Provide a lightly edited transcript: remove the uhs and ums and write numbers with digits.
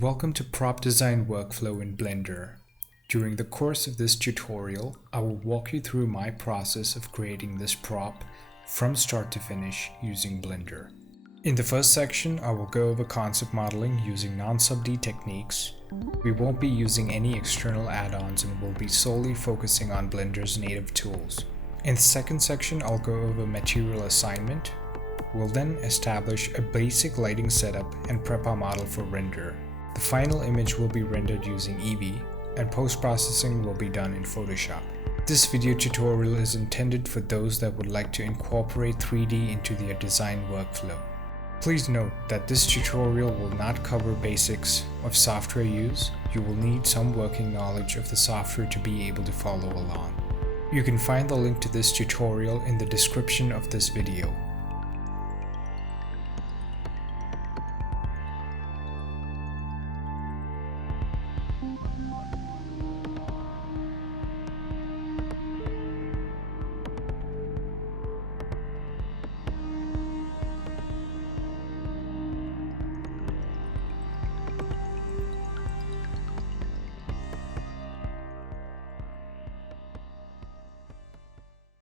Welcome to Prop Design Workflow in Blender. During the course of this tutorial, I will walk you through my process of creating this prop from start to finish using Blender. In the first section, I will go over concept modeling using non-sub-D techniques. We won't be using any external add-ons and will be solely focusing on Blender's native tools. In the second section, I'll go over material assignment. We'll then establish a basic lighting setup and prep our model for render. The final image will be rendered using Eevee, and post-processing will be done in Photoshop. This video tutorial is intended for those that would like to incorporate 3D into their design workflow. Please note that this tutorial will not cover basics of software use. You will need some working knowledge of the software to be able to follow along. You can find the link to this tutorial in the description of this video.